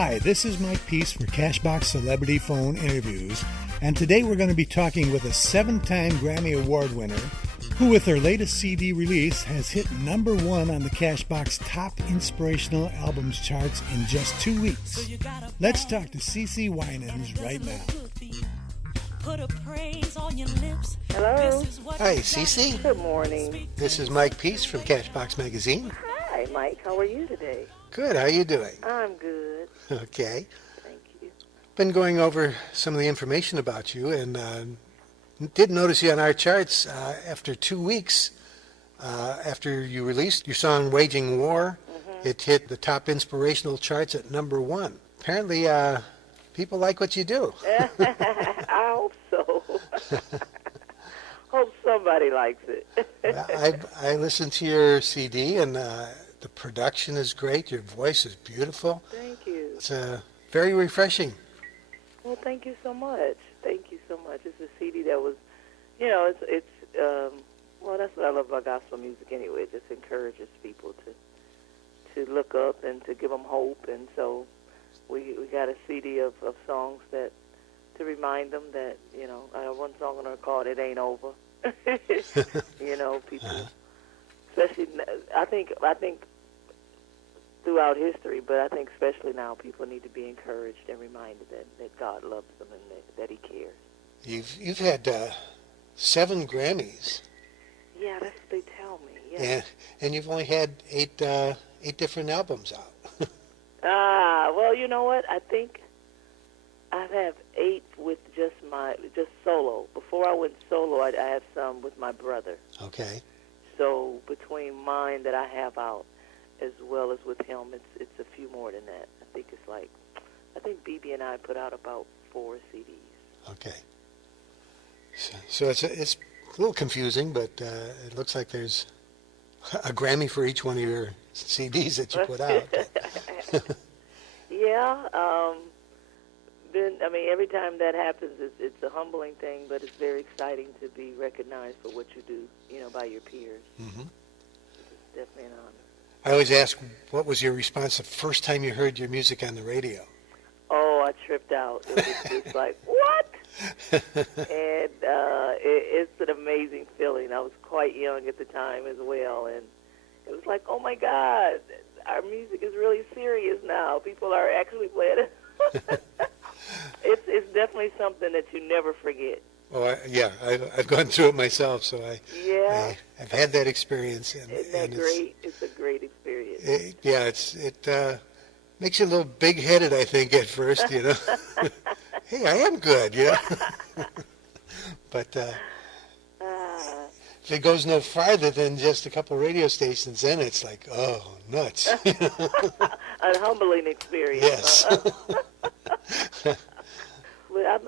Hi, this is Mike Peace for Cashbox Celebrity Phone Interviews, and today we're going to be talking with a 7-time Grammy Award winner who, with her latest CD release, has hit number 1 on the Cashbox Top Inspirational Albums charts in just 2 weeks. Let's talk to CeCe Winans right now. Hello. Hi, CeCe. Good morning. This is Mike Peace from Cashbox Magazine. Hi, Mike. How are you today? Good. How are you doing? I'm good. Okay. Thank you. Been going over some of the information about you, and did notice you on our charts after 2 weeks after you released your song "Waging War." Mm-hmm. It hit the top inspirational charts at number 1. Apparently, people like what you do. I hope so. Hope somebody likes it. I listened to your CD, and the production is great. Your voice is beautiful. Thank you. It's very refreshing. Well, thank you so much. Thank you so much. It's a CD that was, it's well, that's what I love about gospel music anyway. It just encourages people to look up and to give them hope. And so we got a CD of songs that to remind them that, I have one song on our called "It Ain't Over." People, especially I think throughout history, but I think especially now, people need to be encouraged and reminded that God loves them and that He cares. You've had 7 Grammys. Yeah, that's what they tell me. Yeah. And you've only had 8 different albums out. Well, you know what? I think I have 8 with just solo. Before I went solo, I have some with my brother. Okay. So between mine that I have out, as well as with him, it's a few more than that. I think BB and I put out about 4 CDs. Okay. So it's a little confusing, but it looks like there's a Grammy for each one of your CDs that you put out. Yeah. Every time that happens, it's a humbling thing, but it's very exciting to be recognized for what you do, by your peers. Mm-hmm. It's definitely an honor. I always ask, what was your response the first time you heard your music on the radio? Oh, I tripped out. It was just like, what? And it's an amazing feeling. I was quite young at the time as well, and it was like, oh my God, our music is really serious now. People are actually playing it. It's definitely something that you never forget. Oh, I've gone through it myself, so I've had that experience. Isn't that great? It's a great experience. It makes you a little big-headed, I think, at first, Hey, I am good, But if it goes no farther than just a couple radio stations, then it's like, oh, nuts. A humbling experience. Yes.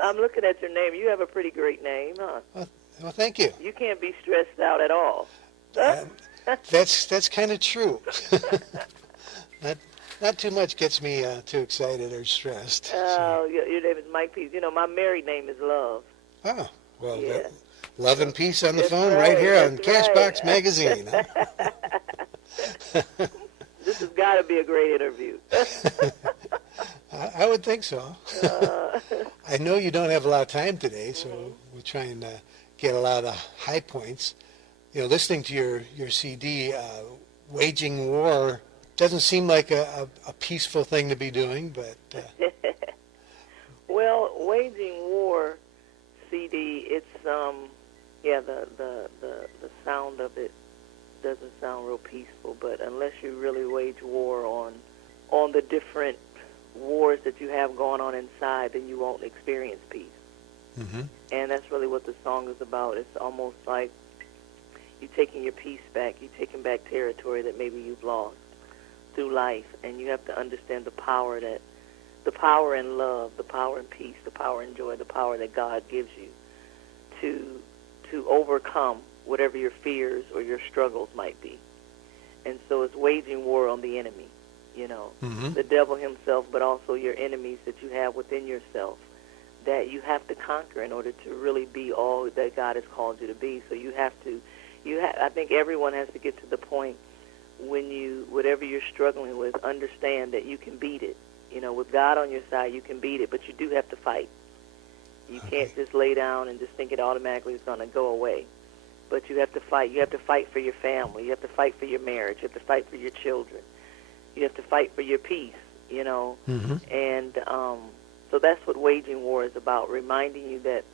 I'm looking at your name. You have a pretty great name, huh? Well, thank you. You can't be stressed out at all. That's kind of true. Not too much gets me too excited or stressed. Oh, your name is Mike Peace. My married name is Love. Oh, well, yeah. Love and Peace on the phone right here on Cashbox Magazine. This has got to be a great interview. I would think so. I know you don't have a lot of time today, so we'll try and get a lot of high points. Listening to your CD, Waging War, doesn't seem like a peaceful thing to be doing, but... Well, Waging War CD, it's, the sound of it doesn't sound real peaceful, but unless you really wage war on the different wars that you have going on inside, then you won't experience peace. Mm-hmm. And that's really what the song is about. It's almost like you taking your peace back. You're taking back territory that maybe you've lost through life, and you have to understand the power in love, the power in peace, the power in joy, the power that God gives you to overcome whatever your fears or your struggles might be. And so it's waging war on the enemy, the devil himself, but also your enemies that you have within yourself that you have to conquer in order to really be all that God has called you to be. So I think everyone has to get to the point when whatever you're struggling with, understand that you can beat it. You know, with God on your side, you can beat it, but you do have to fight. You can't just lay down and just think it automatically is going to go away. But you have to fight. You have to fight for your family. You have to fight for your marriage. You have to fight for your children. You have to fight for your peace, you know. And so that's what waging war is about, reminding you that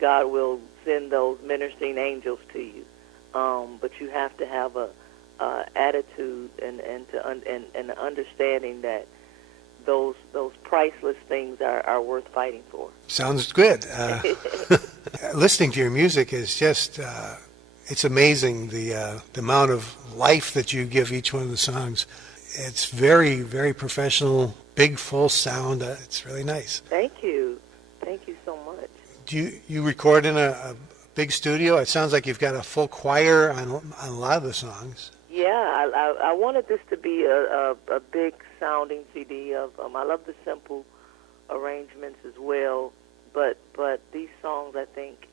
God will send those ministering angels to you. But you have to have a attitude and an understanding that those priceless things are worth fighting for. Sounds good. Listening to your music is just, it's amazing the amount of life that you give each one of the songs. It's very, very professional, big, full sound. It's really nice. Thank you. Thank you so much. Do you record in a big studio? It sounds like you've got a full choir on a lot of the songs. Yeah, I wanted this to be a big sounding CD. I love the simple arrangements as well, but these songs I think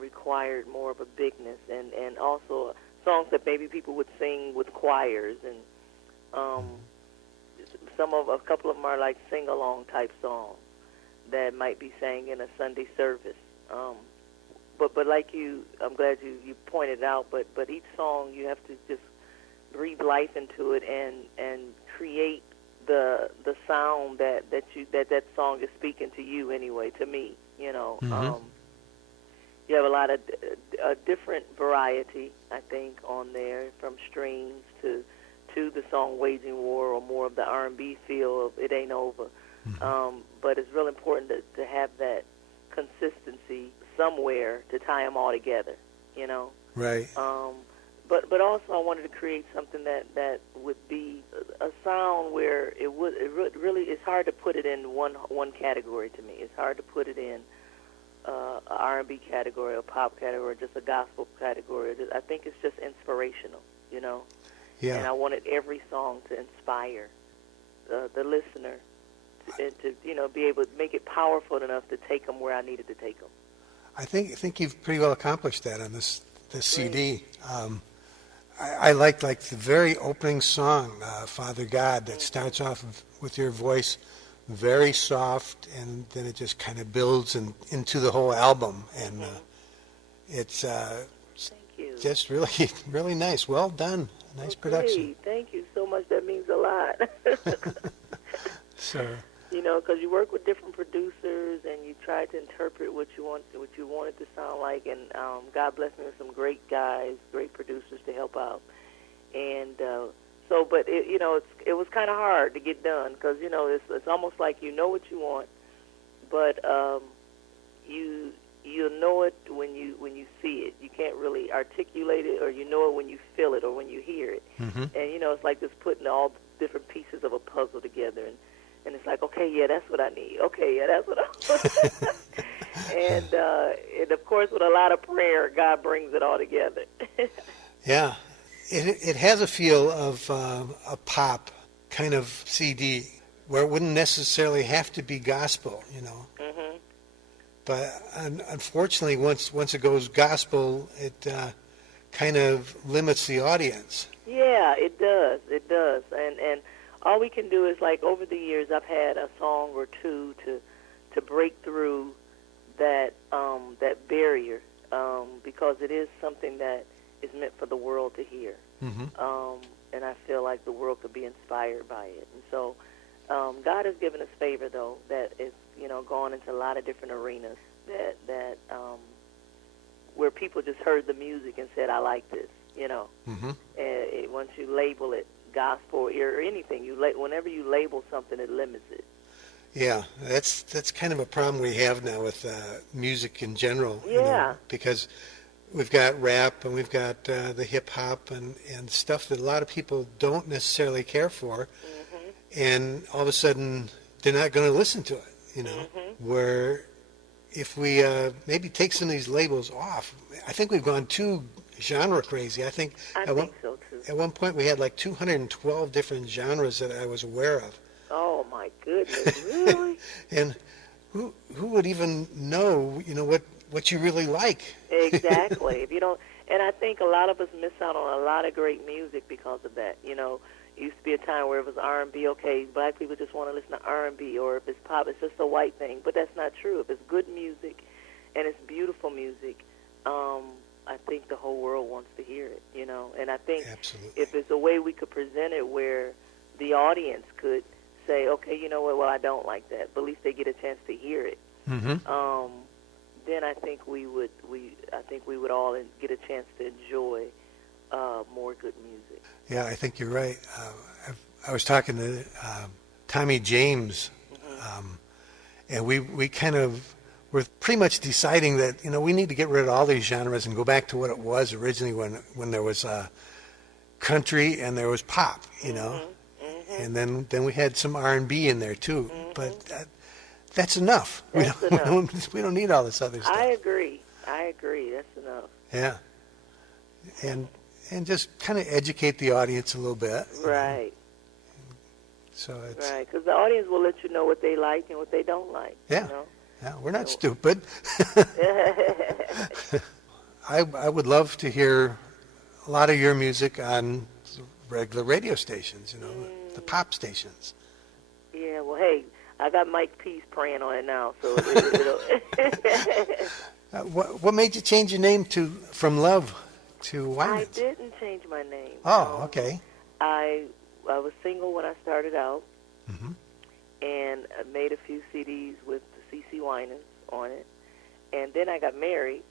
required more of a bigness, and also songs that maybe people would sing with choirs, and a couple of them are like sing along type songs that might be sang in a Sunday service. But like I'm glad you pointed out, but each song you have to just breathe life into it and create the sound that song is speaking to you anyway, to me, you know. You have a lot of a different variety, I think, on there, from strings to the song Waging War, or more of the R&B feel of It Ain't Over. But it's real important to have that consistency somewhere to tie them all together, you know. Right. But also I wanted to create something that would be a sound where it really, it's hard to put it in one category to me. It's hard to put it in a R&B category, a pop category, just a gospel category. I think it's just inspirational, you know. Yeah. And I wanted every song to inspire the listener and to be able to make it powerful enough to take them where I needed to take them. I think you've pretty well accomplished that on this CD. I like the very opening song, Father God, that starts off with your voice very soft, and then it just kind of builds into the whole album, and it's Thank you. just really, really nice. Well done. Nice production. Great. Thank you so much. That means a lot. So. You know, because you work with different producers and you try to interpret what you want it to sound like. And God bless me with some great guys, great producers to help out. And but it was kind of hard to get done because it's almost like you know what you want, but you know it when you see it. You can't really articulate it, or you know it when you feel it or when you hear it. And it's like just putting all the different pieces of a puzzle together, and it's like, okay, yeah, that's what I need. Okay, yeah, that's what I want. and of course, with a lot of prayer, God brings it all together. Yeah, it has a feel of a pop kind of CD where it wouldn't necessarily have to be gospel, you know. But unfortunately, once it goes gospel, it kind of limits the audience. Yeah, it does. It does. And all we can do is, like, over the years, I've had a song or two to break through that barrier, because it is something that is meant for the world to hear. And I feel like the world could be inspired by it. And so God has given us favor, though, that is, gone into a lot of different arenas that where people just heard the music and said, I like this, And once you label it gospel or anything, whenever you label something, it limits it. Yeah, that's kind of a problem we have now with music in general. Yeah. Because we've got rap and we've got the hip hop and stuff that a lot of people don't necessarily care for, and all of a sudden they're not going to listen to it. Where if we maybe take some of these labels off, I think we've gone too genre crazy. I think so too. At one point we had like 212 different genres that I was aware of. Oh my goodness, really? And who would even know, what you really like? Exactly. If you don't, And I think a lot of us miss out on a lot of great music because of that. It used to be a time where it was R&B. Okay, black people just want to listen to R&B, or if it's pop, it's just a white thing. But that's not true. If it's good music and it's beautiful music, I think the whole world wants to hear it, And I think Absolutely. if it's a way we could present it where the audience could say, okay, you know what, well, I don't like that, but at least they get a chance to hear it. Mm-hmm. Then I think we would all get a chance to enjoy more good music. Yeah, I think you're right. I was talking to Tommy James, and we kind of were pretty much deciding that we need to get rid of all these genres and go back to what it was originally when there was country and there was pop, and then we had some R&B in there too. But that's enough. That's enough. We don't need all this other stuff. I agree. That's enough. Yeah, and just kind of educate the audience a little bit. Right. So it's right, because the audience will let you know what they like and what they don't like. Yeah. Yeah, we're not stupid. I would love to hear a lot of your music on regular radio stations, the pop stations. Yeah, well, hey, I got Mike Peace praying on it now, so it'll... What made you change your name from Love to Winans? I didn't change my name. Oh, okay. I was single when I started out, Mm-hmm. and I made a few CDs with CeCe Winans on it, and then I got married,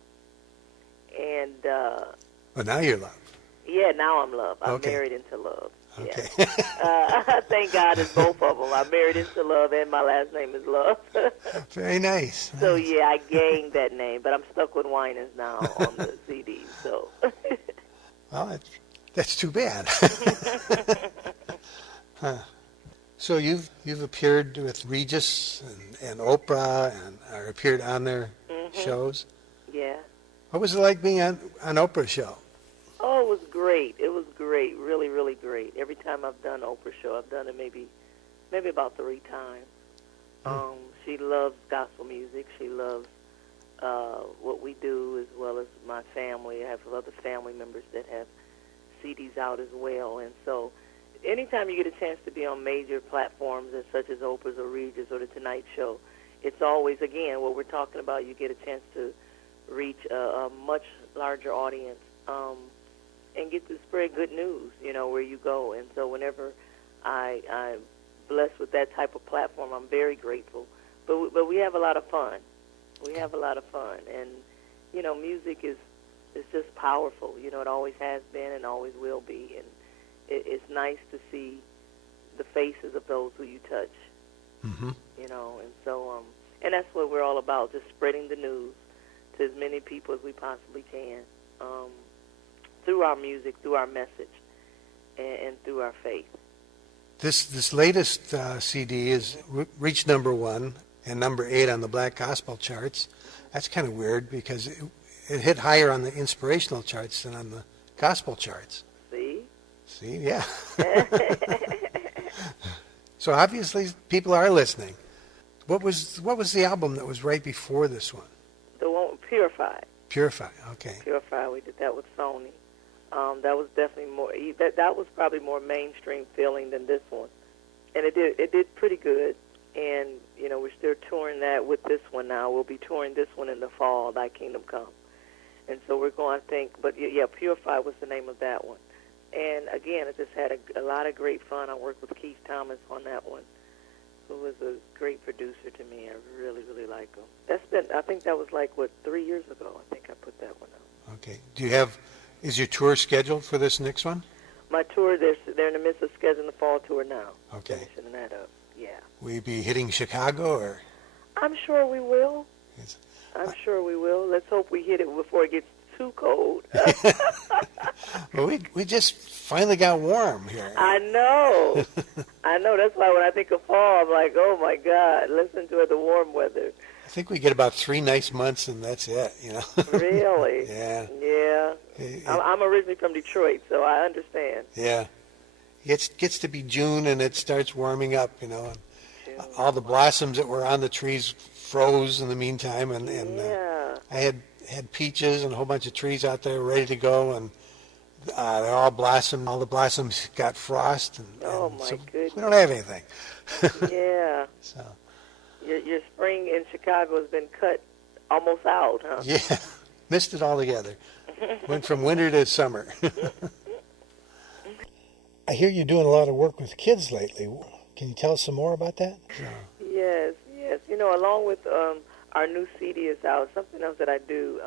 and Well, now you're Love. yeah, now I'm Love. I'm Okay. married into Love. Okay. Yeah. Thank God it's both of them. I'm married into Love, and my last name is Love. Very nice. So yeah, I gained that name, but I'm stuck with Winans now on the CD. So. Well, that's too bad. Huh. So you've appeared with Regis and Oprah or appeared on their shows. Yeah. What was it like being on Oprah's show? Oh, it was great. It was great. Really, really great. Every time I've done Oprah show, I've done it maybe about 3 times. She loves gospel music. She loves what we do, as well as my family. I have other family members that have CDs out as well, and so anytime you get a chance to be on major platforms such as Oprah's or Regis or The Tonight Show, it's always, again, what we're talking about, you get a chance to reach a much larger audience and get to spread good news, where you go. And so whenever I'm blessed with that type of platform, I'm very grateful. But we have a lot of fun. We have a lot of fun. And, music is just powerful. It always has been and always will be. And it's nice to see the faces of those who you touch, Mm-hmm. and so, and that's what we're all about, just spreading the news to as many people as we possibly can, through our music, through our message, and through our faith. This latest CD is reached #1 and #8 on the Black Gospel charts. That's kind of weird because it hit higher on the inspirational charts than on the gospel charts. See, yeah. So obviously people are listening. What was the album that was right before this one? The one with Purified. Purify, okay. Purified, we did that with Sony. That was definitely more, that was probably more mainstream feeling than this one. And it did pretty good. And, we're still touring that with this one now. We'll be touring this one in the fall, Thy Kingdom Come. And so we're going to think, but yeah, Purified was the name of that one. And again, I just had a lot of great fun. I worked with Keith Thomas on that one, who was a great producer to me. I really, really like him. I think that was 3 years ago. I think I put that one out. Okay. Is your tour scheduled for this next one? My tour, they're in the midst of scheduling the fall tour now. Okay. Finishing that up, yeah. Will you be hitting Chicago or? I'm sure we will. Yes. I'm sure we will. Let's hope we hit it before it gets too cold. Well, we just finally got warm here. I know. That's why when I think of fall, I'm like, oh my God, let's enjoy the warm weather. I think we get about 3 nice months and that's it, Really? Yeah. Yeah. I'm originally from Detroit, so I understand. Yeah. It gets to be June and it starts warming up, and all the blossoms that were on the trees froze in the meantime, and Yeah. I had peaches and a whole bunch of trees out there ready to go, and they all blossomed. All the blossoms got frost, and Oh, my so goodness. we don't have anything. Yeah. So Your spring in Chicago has been cut almost out, huh? yeah, missed it altogether. Went from winter to summer. I hear you're doing a lot of work with kids lately. Can you tell us some more about that? Yes, yes. You know, along with our new CD is out, something else that I do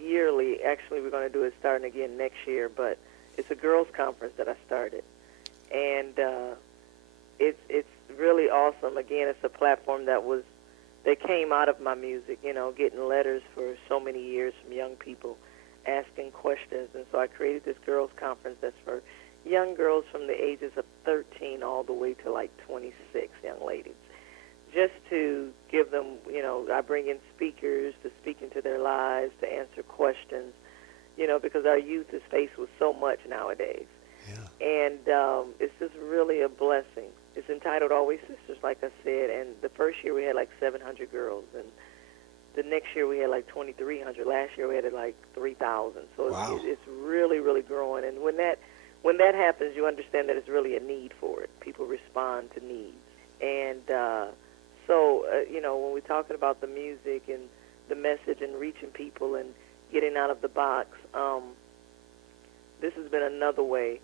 yearly. Actually, we're going to do it starting again next year, but it's a girls' conference that I started. And it's really awesome. Again, it's a platform that came out of my music, you know, getting letters for so many years from young people asking questions. And so I created this girls' conference that's for young girls from the ages of 13 all the way to like 26, young ladies, just to give them, you know, I bring in speakers to speak into their lives, to answer questions, you know, because our youth is faced with so much nowadays. Yeah. And it's just really a blessing. It's entitled Always Sisters, like I said, and the first year we had like 700 girls, and the next year we had like 2,300. Last year we had like 3,000. So Wow. it's really, really growing. And when that happens, you understand that it's really a need for it. People respond to needs. And you know, when we're talking about the music and the message and reaching people and getting out of the box, this has been another way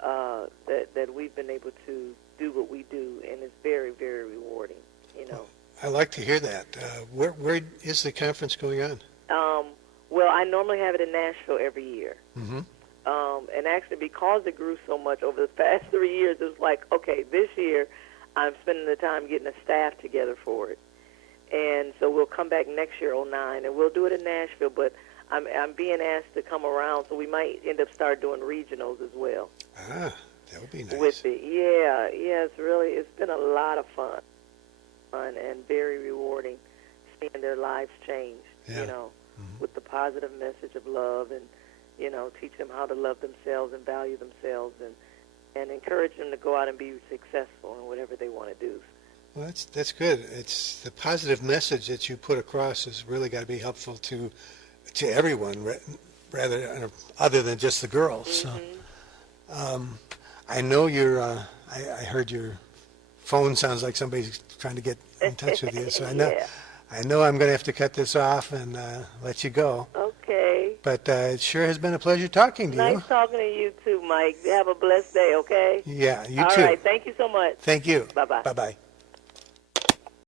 that we've been able to do what we do, and it's very, very rewarding, you know. I like to hear that. Where is the conference going on? Well, I normally have it in Nashville every year. Mm-hmm. And actually, because it grew so much over the past 3 years, it was like, okay, this year I'm spending the time getting a staff together for it. And so we'll come back next year, '09, and we'll do it in Nashville, but I'm being asked to come around, so we might end up start doing regionals as well. Ah, that would be nice. With it. Yeah, it's been a lot of fun and very rewarding seeing their lives change, Yeah. you know, Mm-hmm. with the positive message of love, and, you know, teach them how to love themselves and value themselves, and encourage them to go out and be successful in whatever they want to do. Well, that's good. It's the positive message that you put across has really got to be helpful to everyone, rather other than just the girls. Mm-hmm. So, I know I heard your phone sounds like somebody's trying to get in touch with you. So Yeah. I know I'm going to have to cut this off and let you go. Okay. But it sure has been a pleasure talking to you. Nice talking to you too, Mike. Have a blessed day, okay? Yeah, you All too. right. Thank you so much. Thank you. Bye-bye. Bye-bye.